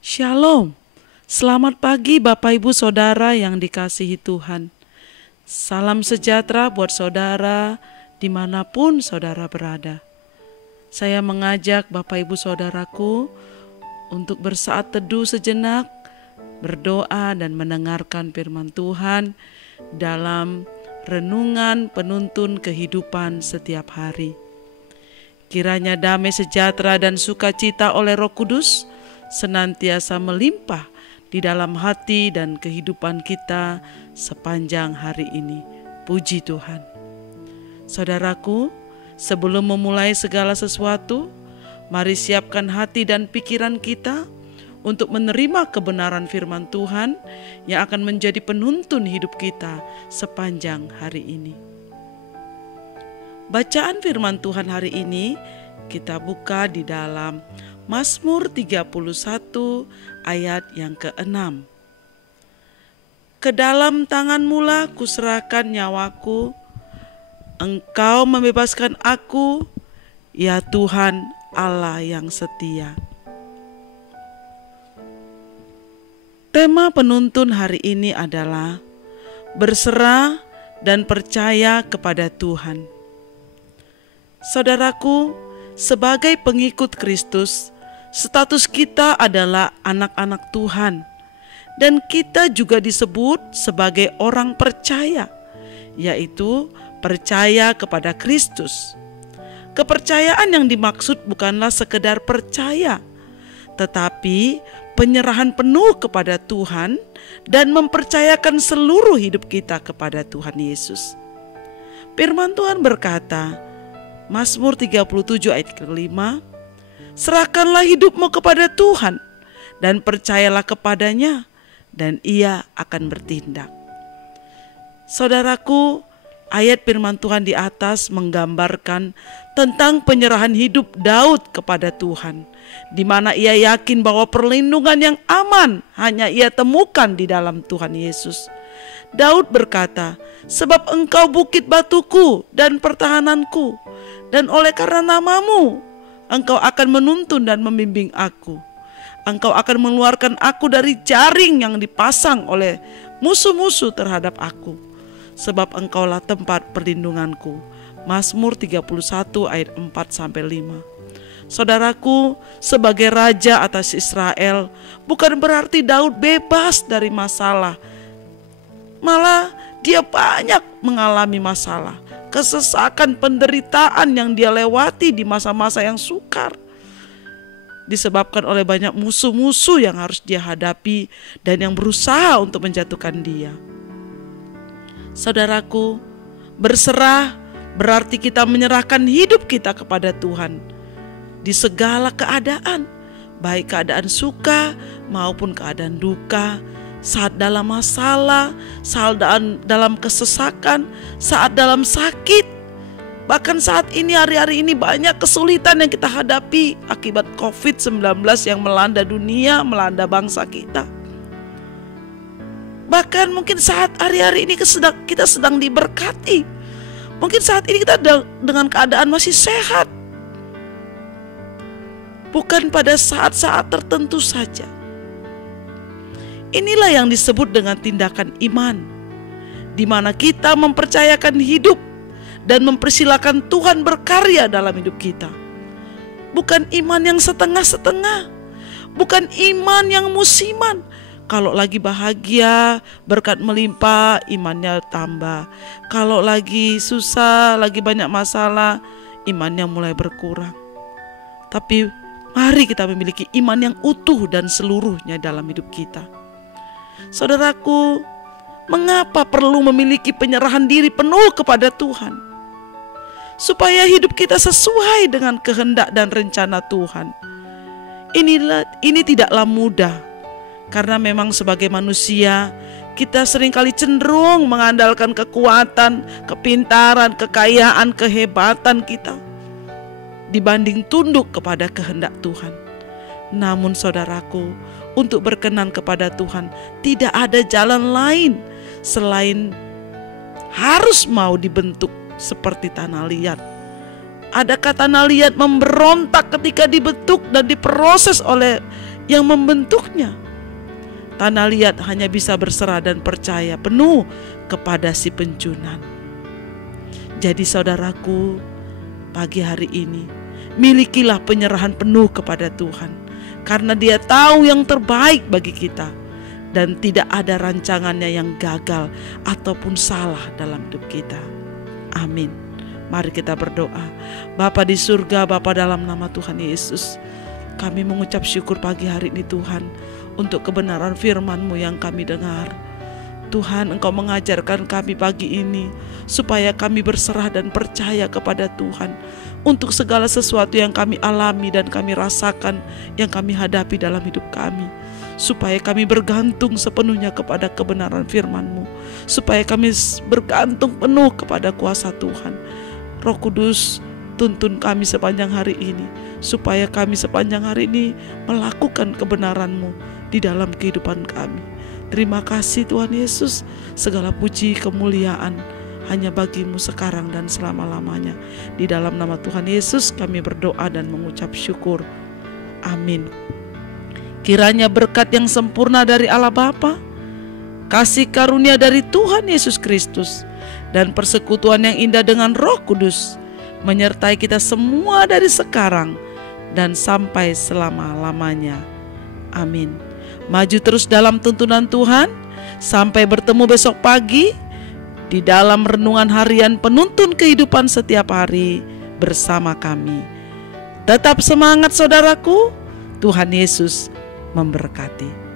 Shalom, selamat pagi Bapak Ibu Saudara yang dikasihi Tuhan. Salam sejahtera buat saudara dimanapun saudara berada. Saya mengajak Bapak Ibu Saudaraku untuk bersaat teduh sejenak, berdoa dan mendengarkan firman Tuhan dalam renungan penuntun kehidupan setiap hari. Kiranya damai sejahtera dan sukacita oleh Roh Kudus senantiasa melimpah di dalam hati dan kehidupan kita sepanjang hari ini. Puji Tuhan. Saudaraku, sebelum memulai segala sesuatu, mari siapkan hati dan pikiran kita untuk menerima kebenaran firman Tuhan yang akan menjadi penuntun hidup kita sepanjang hari ini. Bacaan firman Tuhan hari ini kita buka di dalam Mazmur 31 ayat yang ke-6. Ke dalam tangan-Mu-lah kuserahkan nyawaku, Engkau membebaskan aku, ya Tuhan Allah yang setia. Tema penuntun hari ini adalah berserah dan percaya kepada Tuhan. Saudaraku, sebagai pengikut Kristus, status kita adalah anak-anak Tuhan, dan kita juga disebut sebagai orang percaya, yaitu percaya kepada Kristus. Kepercayaan yang dimaksud bukanlah sekedar percaya, tetapi penyerahan penuh kepada Tuhan dan mempercayakan seluruh hidup kita kepada Tuhan Yesus. Firman Tuhan berkata, Mazmur 37 ayat ke-5, serahkanlah hidupmu kepada Tuhan dan percayalah kepadanya, dan Ia akan bertindak. Saudaraku, ayat firman Tuhan di atas menggambarkan tentang penyerahan hidup Daud kepada Tuhan, di mana ia yakin bahwa perlindungan yang aman hanya ia temukan di dalam Tuhan Yesus. Daud berkata, sebab Engkau bukit batuku dan pertahananku, dan oleh karena nama-Mu Engkau akan menuntun dan membimbing aku. Engkau akan mengeluarkan aku dari jaring yang dipasang oleh musuh-musuh terhadap aku. Sebab Engkaulah tempat perlindunganku. Mazmur 31 ayat 4-5. Saudaraku, sebagai raja atas Israel, bukan berarti Daud bebas dari masalah. Malah dia banyak mengalami masalah, kesesakan, penderitaan yang dia lewati di masa-masa yang sukar, disebabkan oleh banyak musuh-musuh yang harus dia hadapi dan yang berusaha untuk menjatuhkan dia. Saudaraku, berserah berarti kita menyerahkan hidup kita kepada Tuhan di segala keadaan, baik keadaan suka maupun keadaan duka, saat dalam masalah, saat dalam kesesakan, saat dalam sakit. Bahkan saat ini, hari-hari ini banyak kesulitan yang kita hadapi akibat COVID-19 yang melanda dunia, melanda bangsa kita. Bahkan mungkin saat hari-hari ini kita sedang diberkati. Mungkin saat ini kita dengan keadaan masih sehat. Bukan pada saat-saat tertentu saja. Inilah yang disebut dengan tindakan iman, di mana kita mempercayakan hidup dan mempersilakan Tuhan berkarya dalam hidup kita. Bukan iman yang setengah-setengah, bukan iman yang musiman. Kalau lagi bahagia, berkat melimpah, imannya tambah. Kalau lagi susah, lagi banyak masalah, imannya mulai berkurang. Tapi mari kita memiliki iman yang utuh dan seluruhnya dalam hidup kita. Saudaraku, mengapa perlu memiliki penyerahan diri penuh kepada Tuhan? Supaya hidup kita sesuai dengan kehendak dan rencana Tuhan. Ini tidaklah mudah, karena memang sebagai manusia kita seringkali cenderung mengandalkan kekuatan, kepintaran, kekayaan, kehebatan kita dibanding tunduk kepada kehendak Tuhan. Namun saudaraku, untuk berkenan kepada Tuhan tidak ada jalan lain selain harus mau dibentuk seperti tanah liat. Adakah tanah liat memberontak ketika dibentuk dan diproses oleh yang membentuknya. Tanah liat hanya bisa berserah dan percaya penuh kepada si penjunan. Jadi saudaraku, pagi hari ini milikilah penyerahan penuh kepada Tuhan, karena Dia tahu yang terbaik bagi kita, dan tidak ada rancangannya yang gagal ataupun salah dalam hidup kita. Amin. Mari kita berdoa. Bapa di surga, Bapa dalam nama Tuhan Yesus, kami mengucap syukur pagi hari ini Tuhan, untuk kebenaran firman-Mu yang kami dengar. Tuhan, Engkau mengajarkan kami pagi ini supaya kami berserah dan percaya kepada Tuhan untuk segala sesuatu yang kami alami dan kami rasakan, yang kami hadapi dalam hidup kami. Supaya kami bergantung sepenuhnya kepada kebenaran firman-Mu, supaya kami bergantung penuh kepada kuasa Tuhan. Roh Kudus, tuntun kami sepanjang hari ini, supaya kami sepanjang hari ini melakukan kebenaran-Mu di dalam kehidupan kami. Terima kasih Tuhan Yesus, segala puji kemuliaan hanya bagi-Mu sekarang dan selama-lamanya. Di dalam nama Tuhan Yesus kami berdoa dan mengucap syukur. Amin. Kiranya berkat yang sempurna dari Allah Bapa, kasih karunia dari Tuhan Yesus Kristus, dan persekutuan yang indah dengan Roh Kudus menyertai kita semua dari sekarang dan sampai selama-lamanya. Amin. Maju terus dalam tuntunan Tuhan. Sampai bertemu besok pagi di dalam renungan harian penuntun kehidupan setiap hari bersama kami. Tetap semangat saudaraku. Tuhan Yesus memberkati.